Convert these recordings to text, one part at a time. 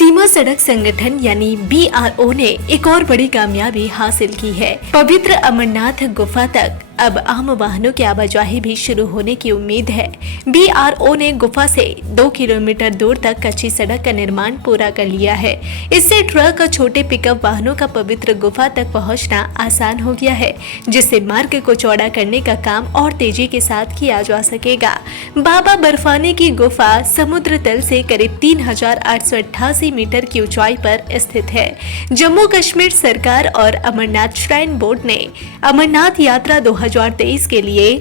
सीमा सड़क संगठन यानी BRO ने एक और बड़ी कामयाबी हासिल की है। पवित्र अमरनाथ गुफा तक अब आम वाहनों की आवाजाही भी शुरू होने की उम्मीद है। BRO ने गुफा से 2 किलोमीटर दूर तक कच्ची सड़क का निर्माण पूरा कर लिया है। इससे ट्रक और छोटे पिकअप वाहनों का पवित्र गुफा तक पहुंचना आसान हो गया है, जिससे मार्ग को चौड़ा करने का काम और तेजी के साथ किया जा सकेगा। बाबा बर्फानी की गुफा समुद्र तल से करीब 3888 मीटर की ऊंचाई पर स्थित है। जम्मू कश्मीर सरकार और अमरनाथ श्राइन बोर्ड ने अमरनाथ यात्रा 2023 के लिए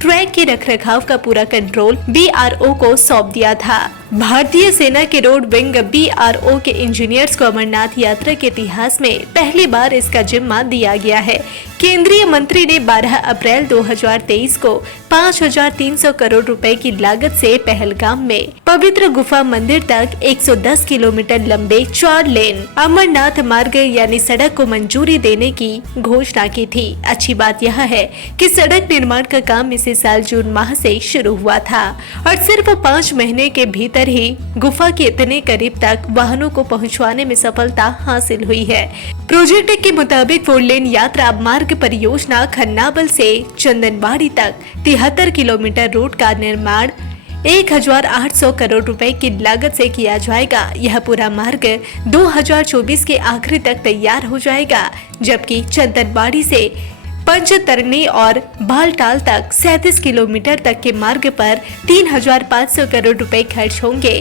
ट्रैक के रखरखाव का पूरा कंट्रोल BRO को सौंप दिया था। भारतीय सेना के रोड विंग BRO के इंजीनियर्स को अमरनाथ यात्रा के इतिहास में पहली बार इसका जिम्मा दिया गया है। केंद्रीय मंत्री ने 12 अप्रैल 2023 को 5300 करोड़ रुपए की लागत से पहलगाम में पवित्र गुफा मंदिर तक 110 किलोमीटर लंबे 4 लेन अमरनाथ मार्ग यानी सड़क को मंजूरी देने की घोषणा की थी। अच्छी बात यह है कि सड़क निर्माण का काम इसी साल जून माह से शुरू हुआ था और सिर्फ 5 महीने के भीतर ही गुफा के इतने करीब तक वाहनों को पहुंचवाने में सफलता हासिल हुई है। प्रोजेक्ट के मुताबिक 4 लेन यात्रा मार्ग परियोजना खन्नाबल से चंदनबाड़ी तक 73 किलोमीटर रूट का निर्माण 1800 करोड़ रुपए की लागत से किया जाएगा। यह पूरा मार्ग 2024 के आखिरी तक तैयार हो जाएगा, जबकि चंदनबाड़ी से पंचतरनी और बालटाल तक 37 किलोमीटर तक के मार्ग पर 3500 करोड़ रुपए खर्च होंगे।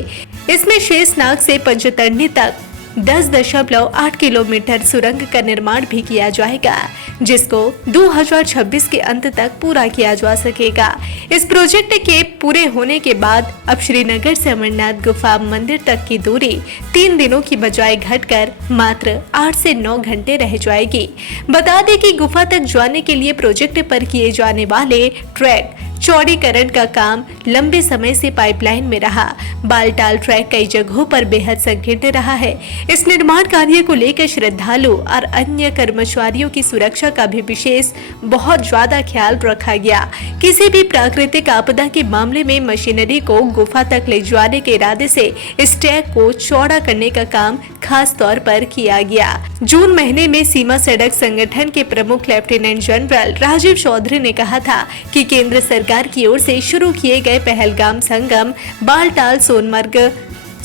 इसमें शेषनाग से पंचतरनी तक 10.8 किलोमीटर सुरंग का निर्माण भी किया जाएगा, जिसको 2026 के अंत तक पूरा किया जा सकेगा। इस प्रोजेक्ट के पूरे होने के बाद अब श्रीनगर से अमरनाथ गुफा मंदिर तक की दूरी 3 दिनों की बजाय घटकर मात्र 8 से 9 घंटे रह जाएगी। बता दें कि गुफा तक जाने के लिए प्रोजेक्ट पर किए जाने वाले ट्रैक चौड़ीकरण का काम लंबे समय से पाइपलाइन में रहा। बालटाल ट्रैक कई जगहों पर बेहद संकीर्ण रहा है। इस निर्माण कार्य को लेकर श्रद्धालु और अन्य कर्मचारियों की सुरक्षा का भी विशेष बहुत ज्यादा ख्याल रखा गया। किसी भी प्राकृतिक आपदा के मामले में मशीनरी को गुफा तक ले जाने के इरादे से इस ट्रैक को चौड़ा करने का काम खास तौर पर किया गया। जून महीने में सीमा सड़क संगठन के प्रमुख लेफ्टिनेंट जनरल राजीव चौधरी ने कहा था कि केंद्र सरकार की ओर से शुरू किए गए पहलगाम संगम बालटाल सोनमर्ग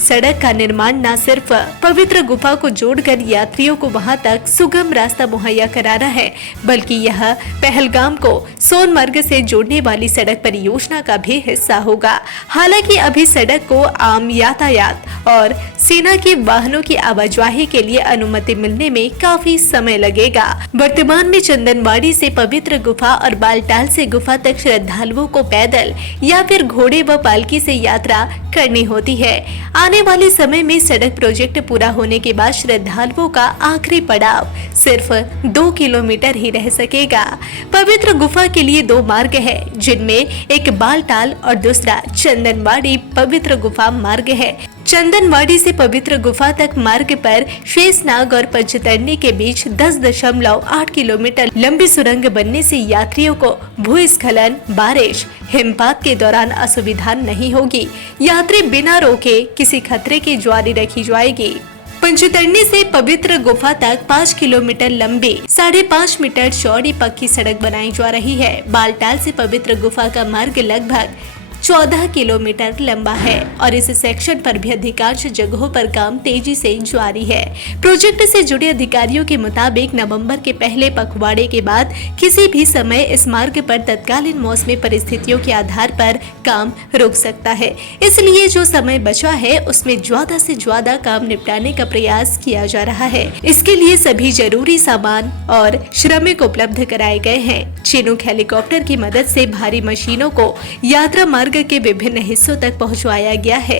सड़क का निर्माण न सिर्फ पवित्र गुफा को जोड़कर यात्रियों को वहां तक सुगम रास्ता मुहैया कराना है, बल्कि यह पहलगाम को सोनमर्ग से जोड़ने वाली सड़क परियोजना का भी हिस्सा होगा। हालांकि अभी सड़क को आम यातायात और सेना के वाहनों की आवाजाही के लिए अनुमति मिलने में काफी समय लगेगा। वर्तमान में चंदनबाड़ी से पवित्र गुफा और बालटाल से गुफा तक श्रद्धालुओं को पैदल या फिर घोड़े व पालकी से यात्रा करनी होती है। आने वाले समय में सड़क प्रोजेक्ट पूरा होने के बाद श्रद्धालुओं का आखिरी पड़ाव सिर्फ 2 किलोमीटर ही रह सकेगा। पवित्र गुफा के लिए 2 मार्ग है, जिनमें एक बालटाल और दूसरा चंदनबाड़ी पवित्र गुफा मार्ग है। चंदनबाड़ी से पवित्र गुफा तक मार्ग पर शेषनाग और पंचतरनी के बीच 10.8 किलोमीटर लंबी सुरंग बनने से यात्रियों को भूस्खलन, बारिश, हिमपात के दौरान असुविधा नहीं होगी। यात्री बिना रोके किसी खतरे की जारी रखी जाएगी। पंचतरनी से पवित्र गुफा तक 5 किलोमीटर लंबी 5.5 मीटर चौड़ी पक्की सड़क बनाई जा रही है। बालटाल से पवित्र गुफा का मार्ग लगभग 14 किलोमीटर लंबा है और इस सेक्शन पर भी अधिकांश जगहों पर काम तेजी से जारी है। प्रोजेक्ट से जुड़े अधिकारियों के मुताबिक नवंबर के पहले पखवाड़े के बाद किसी भी समय इस मार्ग पर तत्कालीन मौसमी परिस्थितियों के आधार पर काम रुक सकता है। इसलिए जो समय बचा है उसमें ज्यादा से ज्यादा काम निपटाने का प्रयास किया जा रहा है। इसके लिए सभी जरूरी सामान और श्रमिक उपलब्ध कराए गए हैं। चिनूक हेलीकॉप्टर की मदद से भारी मशीनों को यात्रा मार्ग के विभिन्न हिस्सों तक पहुंचाया गया है।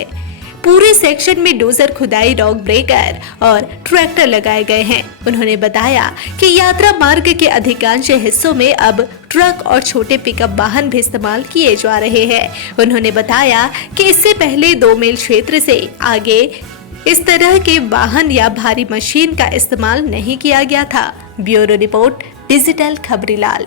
पूरे सेक्शन में डोजर, खुदाई, रॉक ब्रेकर और ट्रैक्टर लगाए गए हैं। उन्होंने बताया कि यात्रा मार्ग के अधिकांश हिस्सों में अब ट्रक और छोटे पिकअप वाहन भी इस्तेमाल किए जा रहे हैं। उन्होंने बताया कि इससे पहले 2 मील क्षेत्र से आगे इस तरह के वाहन या भारी मशीन का इस्तेमाल नहीं किया गया था। Bureau report, digital Khabrilal.